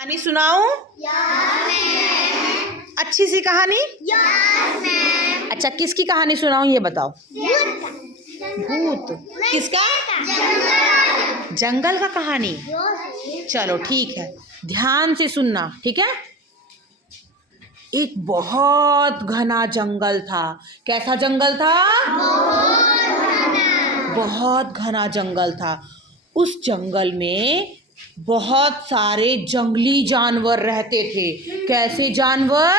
कहानी सुनाऊं? अच्छी सी कहानी। अच्छा, किसकी कहानी सुनाऊं ये बताओ। भूत। किसका? जंगल का कहानी। चलो ठीक है, ध्यान से सुनना, ठीक है। एक बहुत घना जंगल था। कैसा जंगल था? बहुत घना जंगल था। उस जंगल में बहुत सारे जंगली जानवर रहते थे। कैसे जानवर?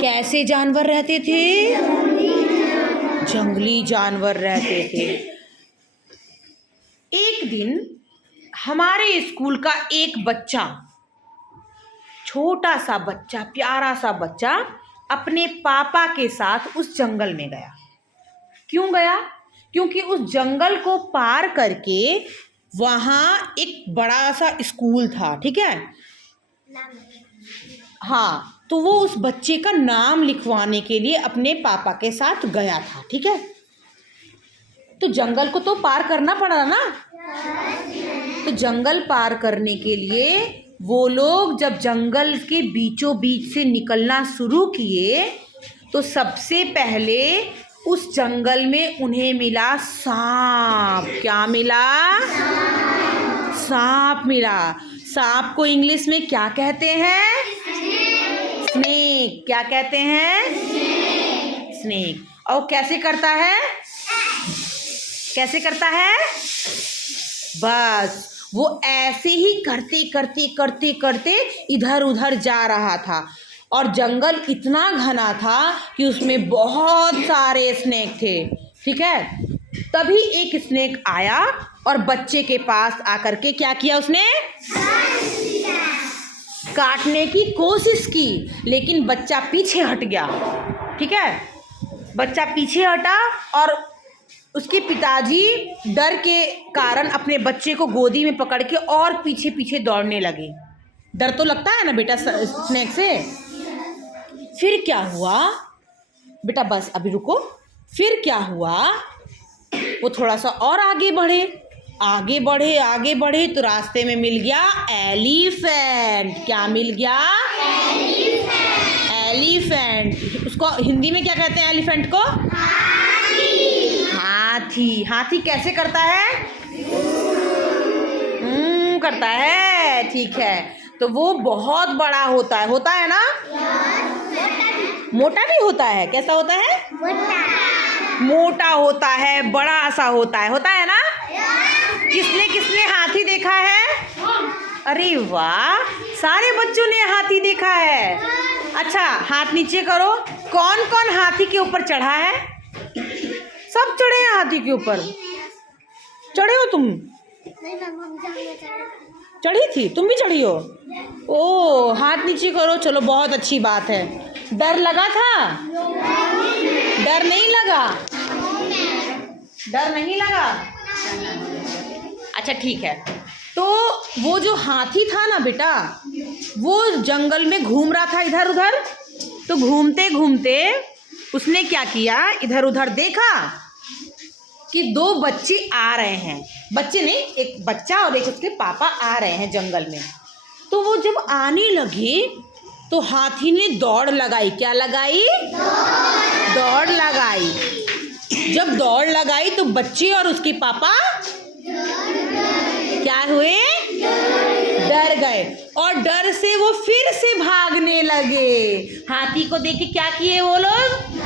कैसे जानवर रहते थे? जंगली जानवर रहते थे। एक दिन हमारे स्कूल का एक बच्चा, छोटा सा बच्चा, प्यारा सा बच्चा, अपने पापा के साथ उस जंगल में गया। क्यों गया? क्योंकि उस जंगल को पार करके वहाँ एक बड़ा सा स्कूल था, ठीक है। हाँ, तो वो उस बच्चे का नाम लिखवाने के लिए अपने पापा के साथ गया था, ठीक है। तो जंगल को तो पार करना पड़ा ना। तो जंगल पार करने के लिए वो लोग जब जंगल के बीचों बीच से निकलना शुरू किए तो सबसे पहले उस जंगल में उन्हें मिला सांप। क्या मिला? सांप मिला। सांप को इंग्लिश में क्या कहते हैं? स्नेक। क्या कहते हैं? स्नेक। और कैसे करता है? कैसे करता है? बस वो ऐसे ही करते करते करते करते इधर उधर जा रहा था और जंगल इतना घना था कि उसमें बहुत सारे स्नेक थे, ठीक है। तभी एक स्नेक आया और बच्चे के पास आकर के क्या किया उसने? काटने की कोशिश की, लेकिन बच्चा पीछे हट गया, ठीक है। बच्चा पीछे हटा और उसके पिताजी डर के कारण अपने बच्चे को गोदी में पकड़ के और पीछे पीछे दौड़ने लगे। डर तो लगता है ना बेटा स्नेक से। फिर क्या हुआ बेटा? बस अभी रुको। फिर क्या हुआ? वो थोड़ा सा और आगे बढ़े, आगे बढ़े, आगे बढ़े तो रास्ते में मिल गया एलिफेंट। क्या मिल गया? एलिफेंट। उसको हिंदी में क्या कहते हैं एलिफेंट को? हाथी। हाथी कैसे करता है? करता है, ठीक है। तो वो बहुत बड़ा होता है ना। मोटा भी होता है। कैसा होता है? मोटा होता है, बड़ा सा होता है ना। किसने किसने हाथी देखा है? अरे वाह, सारे बच्चों ने हाथी देखा है। अच्छा, हाथ नीचे करो। कौन कौन हाथी के ऊपर चढ़ा है? सब चढ़े हैं हाथी के ऊपर। चढ़े हो तुम? चढ़ी थी? तुम भी चढ़ी हो? ओ, हाथ नीचे करो। चलो, बहुत अच्छी बात है। डर लगा था? डर नहीं लगा? डर नहीं लगा? अच्छा ठीक है। तो वो जो हाथी था ना बेटा, वो जंगल में घूम रहा था इधर उधर। तो घूमते घूमते उसने क्या किया, इधर उधर देखा कि दो बच्चे आ रहे हैं। बच्चे नहीं, एक बच्चा और एक उसके पापा आ रहे हैं जंगल में। तो वो जब आने लगे तो हाथी ने दौड़ लगाई। क्या लगाई? दौड़ लगाई। जब दौड़ लगाई तो बच्चे और उसके पापा क्या हुए? डर गए और डर से वो फिर से भागने लगे। हाथी को देख के क्या किए वो लोग?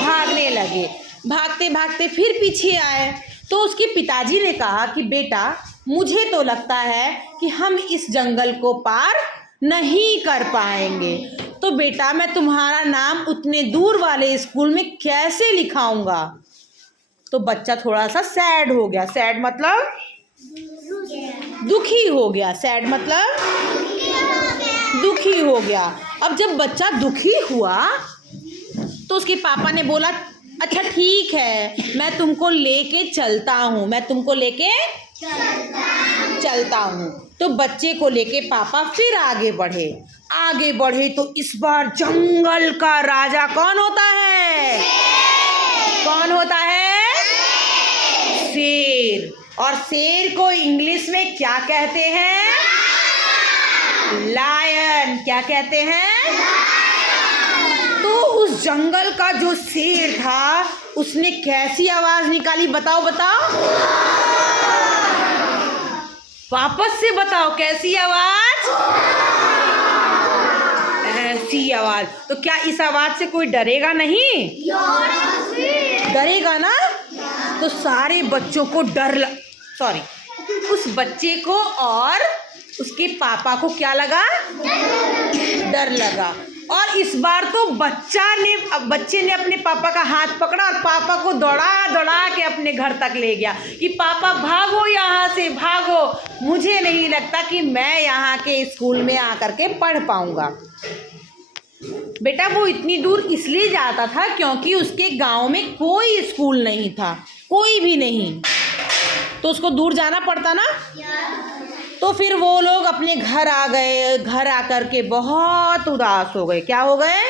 भागने लगे। भागते भागते फिर पीछे आए तो उसके पिताजी ने कहा कि बेटा, मुझे तो लगता है कि हम इस जंगल को पार नहीं कर पाएंगे। तो बेटा, मैं तुम्हारा नाम उतने दूर वाले स्कूल में कैसे लिखाऊंगा? तो बच्चा थोड़ा सा सैड हो गया। सैड मतलब दुखी हो गया। सैड मतलब दुखी हो गया। अब जब बच्चा दुखी हुआ तो उसके पापा ने बोला, अच्छा ठीक है, मैं तुमको लेके चलता हूँ, मैं तुमको लेके चलता हूँ। तो बच्चे को लेके पापा फिर आगे बढ़े। आगे बढ़े तो इस बार जंगल का राजा कौन होता है? कौन होता है? शेर। और शेर को इंग्लिश में क्या कहते हैं? लायन। क्या कहते हैं? तो उस जंगल का जो शेर था उसने कैसी आवाज निकाली? बताओ बताओ, वापस से बताओ, कैसी आवाज? ऐसी आवाज। तो क्या इस आवाज से कोई डरेगा नहीं? डरेगा ना? तो सारे बच्चों को उस बच्चे को और उसके पापा को क्या लगा? डर लगा। और इस बार तो बच्चे ने अपने पापा का हाथ पकड़ा और पापा को दौड़ा दौड़ा के अपने घर तक ले गया कि पापा भागो, यहाँ से भागो, मुझे नहीं लगता कि मैं यहाँ के स्कूल में आकर के पढ़ पाऊंगा। बेटा वो इतनी दूर इसलिए जाता था क्योंकि उसके गांव में कोई स्कूल नहीं था, कोई भी नहीं, तो उसको दूर जाना पड़ता ना। तो फिर वो लोग अपने घर आ गए। घर आकर के बहुत उदास हो गए। क्या हो गए?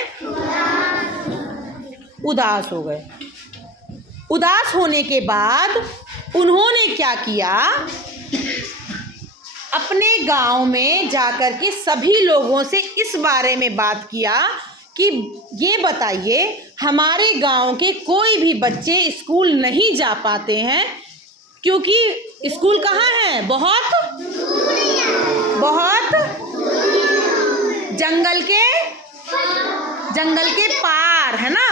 उदास हो गए। उदास होने के बाद उन्होंने क्या किया? अपने गांव में जाकर के सभी लोगों से इस बारे में बात किया कि ये बताइए, हमारे गांव के कोई भी बच्चे स्कूल नहीं जा पाते हैं क्योंकि स्कूल कहाँ है? बहुत जंगल के पार है ना।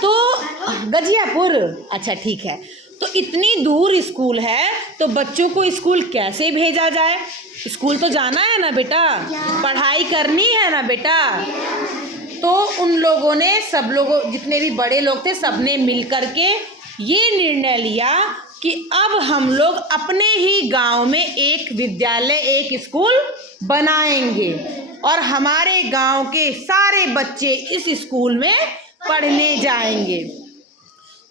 तो गजियापुर, अच्छा ठीक है। तो इतनी दूर स्कूल है तो बच्चों को स्कूल कैसे भेजा जाए? स्कूल तो जाना है ना बेटा, पढ़ाई करनी है ना बेटा। तो उन लोगों ने, सब लोगों, जितने भी बड़े लोग थे, सबने मिल कर के ये निर्णय लिया कि अब हम लोग अपने ही गांव में एक विद्यालय, एक स्कूल बनाएंगे और हमारे गांव के सारे बच्चे इस स्कूल में पढ़ने जाएंगे।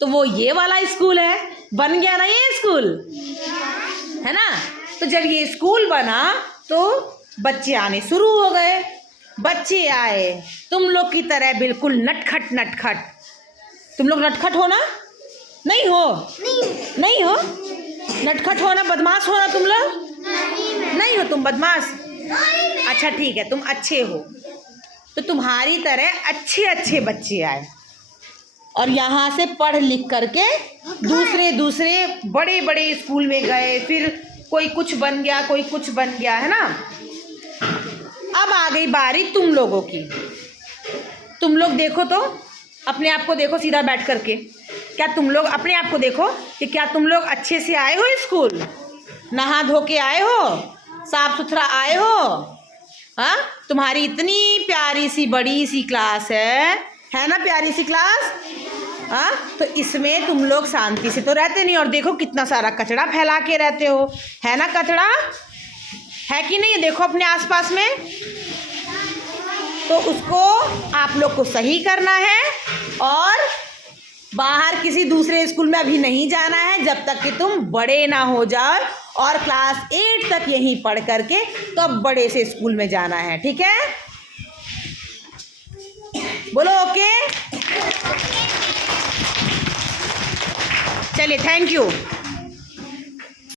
तो वो ये वाला स्कूल है, बन गया ना ये स्कूल, है ना। तो जब ये स्कूल बना तो बच्चे आने शुरू हो गए। बच्चे आए तुम लोग की तरह, बिल्कुल नटखट। तुम लोग नटखट हो ना? नहीं हो? नहीं हो? नटखट हो ना, बदमाश हो ना तुम लोग? नहीं हो तुम बदमाश? अच्छा ठीक है, तुम अच्छे हो। तो तुम्हारी तरह अच्छे बच्चे आए और यहाँ से पढ़ लिख करके दूसरे बड़े स्कूल में गए। फिर कोई कुछ बन गया, कोई कुछ बन गया, है ना। अब आ गई बारी तुम लोगों की। तुम लोग देखो तो, अपने आप को देखो सीधा बैठ करके। क्या तुम लोग अपने आप को देखो कि क्या तुम लोग अच्छे से आए हो स्कूल? नहा धो के आए हो? साफ सुथरा आए हो? हाँ, तुम्हारी इतनी प्यारी सी बड़ी सी क्लास है ना, प्यारी सी क्लास। हाँ, तो इसमें तुम लोग शांति से तो रहते नहीं, और देखो कितना सारा कचरा फैला के रहते हो, है ना। कचरा है कि नहीं? देखो अपने आसपास में। तो उसको आप लोग को सही करना है और बाहर किसी दूसरे स्कूल में अभी नहीं जाना है जब तक कि तुम बड़े ना हो जाओ, और क्लास 8 तक यहीं पढ़ करके तब बड़े से स्कूल में जाना है। ठीक है, बोलो ओके। चलिए, थैंक यू।